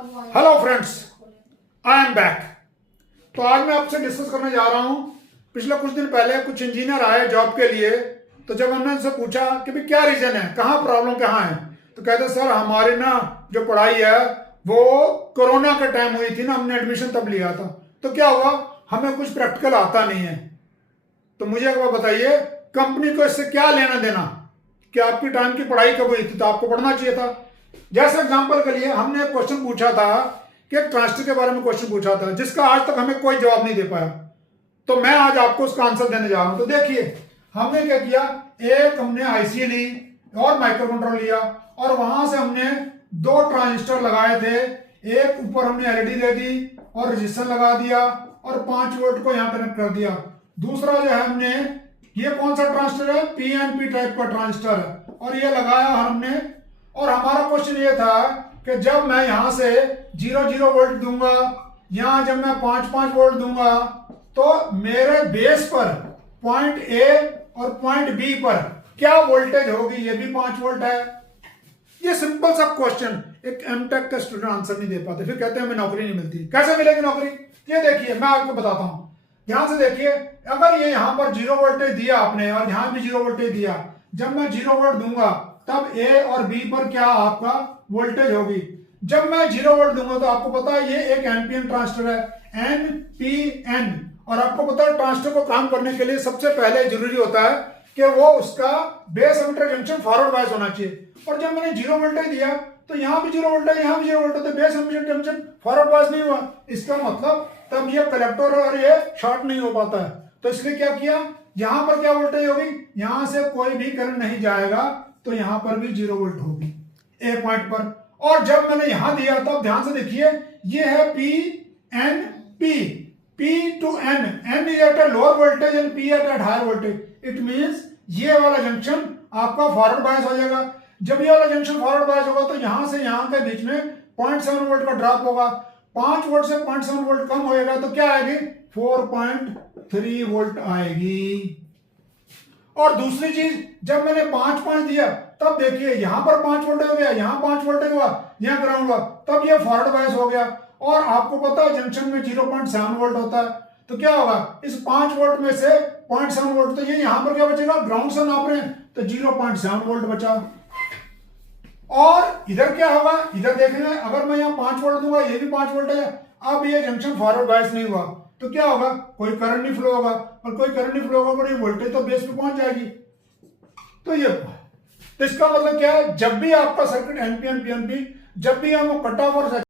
Hello friends, I am back. तो आज मैं आपसे डिस्कस करने जा रहा हूं। पिछले कुछ दिन पहले कुछ इंजीनियर आए जॉब के लिए। तो जब हमने उनसे पूछा कि भाई क्या रीजन है, कहाँ प्रॉब्लम कहाँ है, तो कहते सर हमारी ना जो पढ़ाई है वो कोरोना के टाइम हुई थी ना, हमने एडमिशन तब लिया था, तो क्या हुआ हमें कुछ प्रैक्टिकल आता नहीं है। तो मुझे एक बार बताइए, कंपनी को इससे क्या लेना देना कि आपकी टाइम की पढ़ाई कब हुई थी, तो आपको पढ़ना चाहिए था। जैसे एग्जांपल के लिए हमने एक क्वेश्चन पूछा था कि एक ट्रांजिस्टर के बारे में क्वेश्चन पूछा था जिसका आज तक हमें कोई जवाब नहीं दे पाया। तो मैं आज आपको उसका आंसर देने जा रहा हूं। तो देखिए हमने क्या किया, एक हमने आईसी ली और माइक्रो कंट्रोल लिया और वहां से हमने दो ट्रांजिस्टर लगाए थे। एक ऊपर हमने एलईडी दे दी और रजिस्टर लगा दिया और 5 वोल्ट को यहां कनेक्ट कर दिया। दूसरा जो है हमने, ये कौन सा ट्रांजिस्टर है, पीएनपी टाइप का ट्रांजिस्टर है और ये लगाया हमने। और हमारा क्वेश्चन ये था कि जब मैं यहां से 0 वोल्ट दूंगा, यहां जब मैं 5 वोल्ट दूंगा, तो मेरे बेस पर पॉइंट ए और पॉइंट बी पर क्या वोल्टेज होगी, ये भी 5 वोल्ट है। ये सिंपल सा क्वेश्चन एक एमटेक का स्टूडेंट आंसर नहीं दे पाते, फिर कहते हैं हमें नौकरी नहीं मिलती। कैसे मिलेगी नौकरी, ये देखिए मैं आपको बताता हूं। ध्यान से देखिए, अगर ये यहां पर 0 वोल्टेज दिया आपने और यहां भी 0 वोल्टेज दिया, जब मैं 0 वोल्ट दूंगा तब ए और बी पर क्या आपका वोल्टेज होगी। जब मैं 0 वोल्ट दूंगा तो आपको पता है ये एक एनपीएन ट्रांजिस्टर है, एनपीएन। और आपको पता है ट्रांजिस्टर को काम करने के लिए सबसे पहले जरूरी होता है कि वो उसका base emitter junction forward bias होना चाहिए। और जब मैंने 0 वोल्टेज दिया तो यहां भी 0 वोल्टेज, यहां भी 0 वोल्टेज, तो base emitter junction forward bias नहीं हुआ। इसका मतलब तब ये कलेक्टर और ये शॉर्ट नहीं हो पाता है। तो इसलिए क्या किया, यहां पर क्या वोल्टेज होगी, यहां से कोई भी करंट नहीं जाएगा, तो यहां पर भी 0 वोल्ट होगी ए पॉइंट पर। और जब मैंने यहां दिया तब ध्यान से देखिए, ये है P N P, P to N, N is at a lower voltage and P at higher voltage. It means ये वाला जंक्शन आपका फॉरवर्ड बायस हो जाएगा। जब ये वाला जंक्शन फॉरवर्ड बायस होगा तो यहां से यहां के बीच में 0.7 वोल्ट का ड्रॉप होगा। 5 वोल्ट से 0.7 वोल्ट कम होएगा तो क्या आएगी, 4.3 वोल्ट आएगी। और दूसरी चीज, जब मैंने 5 दिया तब देखिए यहां पर 5 वोल्ट हो गया, यहां 5 वोल्ट हुआ, यहां ग्राउंड हुआ, तब ये फॉरवर्ड बायस हो गया। और आपको पता है जंक्शन में 0.7 वोल्ट होता है, तो क्या होगा, इस 5 वोल्ट में से 0.7 वोल्ट, तो ये यहां पर क्या बचेगा, ग्राउंड से नाप रहे हैं तो 0.7 वोल्ट बचा। और इधर क्या होगा, इधर देखेंगे, अगर मैं यहां 5 वोल्ट दूंगा, ये भी 5 वोल्ट है, अब ये जंक्शन फॉरवर्ड बायस नहीं हुआ, तो क्या होगा, कोई करंट नहीं फ्लो होगा। और कोई करंट नहीं फ्लो होगा तो ये वोल्टेज तो बेस पे पहुंच जाएगी। तो ये, तो इसका मतलब क्या है, जब भी आपका सर्किट एनपीएन पीएनपी, जब भी हम कट ऑफ और